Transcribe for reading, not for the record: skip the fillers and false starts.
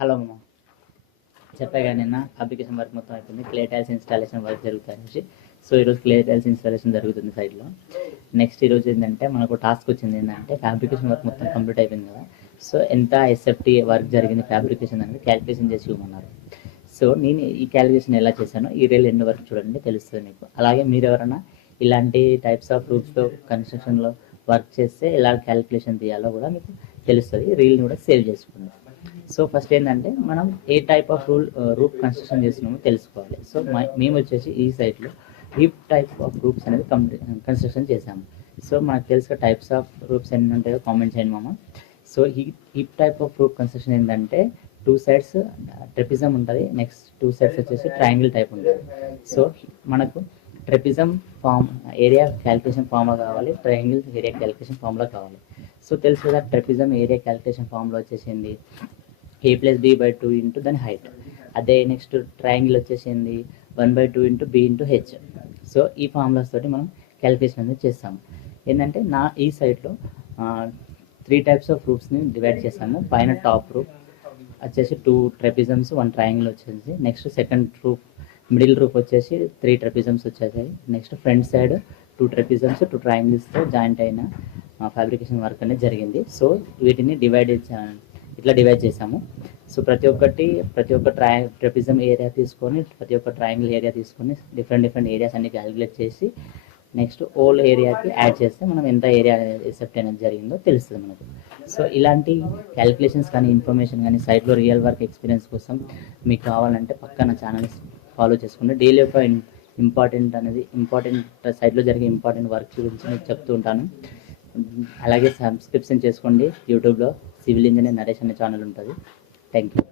Hello అమ్మ, చెప్పాగా నిన్న అప్లికేషన్ వర్క్ మొత్తం అయిపోయింది. క్లే టైల్స్ ఇన్స్టాలేషన్ వర్క్ జరుగుతుంది. సో ఈరోజు క్లే టైల్స్ ఇన్స్టాలేషన్ జరుగుతుంది సైడ్లో. నెక్స్ట్ ఈరోజు ఏంటంటే మనకు టాస్క్ వచ్చింది ఏంటంటే ఫ్యాబ్రికేషన్ వర్క్ మొత్తం కంప్లీట్ అయిపోయింది కదా. సో ఎంత ఎస్ఎఫ్టీ వర్క్ జరిగింది ఫ్యాబ్రికేషన్ అనేది క్యాలిక్యులేషన్ చేసి ఇవ్వమన్నారు. సో నేను ఈ క్యాలిక్యులేషన్ ఎలా చేశానో ఈ రీల్ ఎండ్ వరకు చూడండి, తెలుస్తుంది మీకు. అలాగే మీరు ఎవరైనా ఇలాంటి టైప్స్ ఆఫ్ రూఫ్స్లో కన్స్ట్రక్షన్లో వర్క్ చేస్తే ఎలా క్యాలిక్యులేషన్ తీయాలో కూడా మీకు తెలుస్తుంది. రీల్ని కూడా సేవ్ చేసుకోండి. సో ఫస్ట్ ఏంటంటే మనం ఏ టైప్ ఆఫ్ రూఫ్ కన్స్ట్రక్షన్ చేస్తున్నామో తెలుసుకోవాలి. సో మేము వచ్చేసి ఈ సైట్లో హీప్ టైప్ ఆఫ్ రూఫ్స్ అనేది కన్స్ట్రక్షన్ చేసాము. సో మనకు తెలుసు టైప్స్ ఆఫ్ రూఫ్స్ ఎన్ని ఉంటాయో కామెంట్ చేయండి మామ. So heap type of roof construction ఏంటంటే 2 సైడ్స్ ట్రెపిజం ఉంటుంది, నెక్స్ట్ 2 సైడ్స్ వచ్చేసి ట్రయాంగిల్ టైప్ ఉంటుంది. సో మనకు ట్రెపిజం ఫామ్ ఏరియా క్యాలిక్యులేషన్ ఫార్ములా కావాలి, ట్రయాంగిల్ ఏరియా క్యాలిక్యులేషన్ ఫార్ములా కావాలి. సో తెలుసు కదా, ట్రెపిజం ఏరియా క్యాలిక్యులేషన్ ఫార్ములా వచ్చేసింది a+b/2 ఇంటూ దాని హైట్. అదే నెక్స్ట్ ట్రయాంగిల్ వచ్చేసింది 1/2 into b into H. So ఈ ఫార్ములాస్ తోటి మనం క్యాలిక్యులేషన్ అనేది చేస్తాము. ఏంటంటే ఈ సైట్లో 3 టైప్స్ ఆఫ్ రూఫ్స్ని డివైడ్ చేస్తాము. పైన టాప్ రూఫ్ వచ్చేసి 2 ట్రెపిజమ్స్ 1 ట్రయాంగిల్ వచ్చేసి, next second roof middle roof వచ్చేసి 3 ట్రెపిజమ్స్ వచ్చేసాయి. నెక్స్ట్ ఫ్రంట్ సైడ్ 2 ట్రెపిజమ్స్ 2 ట్రయాంగిల్స్తో జాయింట్ అయిన ఫ్యాబ్రికేషన్ వర్క్ అనేది జరిగింది. సో వీటిని ఇట్లా డివైడ్ చేసాము. సో ప్రతి ఒక్క ట్రెపిజం ఏరియా తీసుకొని, ప్రతి ఒక్క ట్రయాంగిల్ ఏరియా తీసుకొని డిఫరెంట్ ఏరియాస్ అన్ని క్యాలిక్యులేట్ చేసి నెక్స్ట్ ఓల్ ఏరియాకి యాడ్ చేస్తే మనం ఎంత ఏరియా ఎసెప్ట్ అనేది జరిగిందో తెలుస్తుంది మనకు. సో ఇలాంటి క్యాలిక్యులేషన్స్ కానీ ఇన్ఫర్మేషన్ కానీ సైట్లో రియల్ వర్క్ ఎక్స్పీరియన్స్ కోసం మీకు కావాలంటే పక్కన ఛానల్ ఫాలో చేసుకుంటే డైలీ ఒక ఇంపార్టెంట్ సైట్లో జరిగే ఇంపార్టెంట్ వర్క్ గురించి మీకు చెప్తూ ఉంటాను. అలాగే సబ్స్క్రిప్షన్ చేసుకోండి. యూట్యూబ్లో సివిల్ ఇంజనీర్ నరేష్ అనే ఛానల్ ఉంటుంది. Thank you.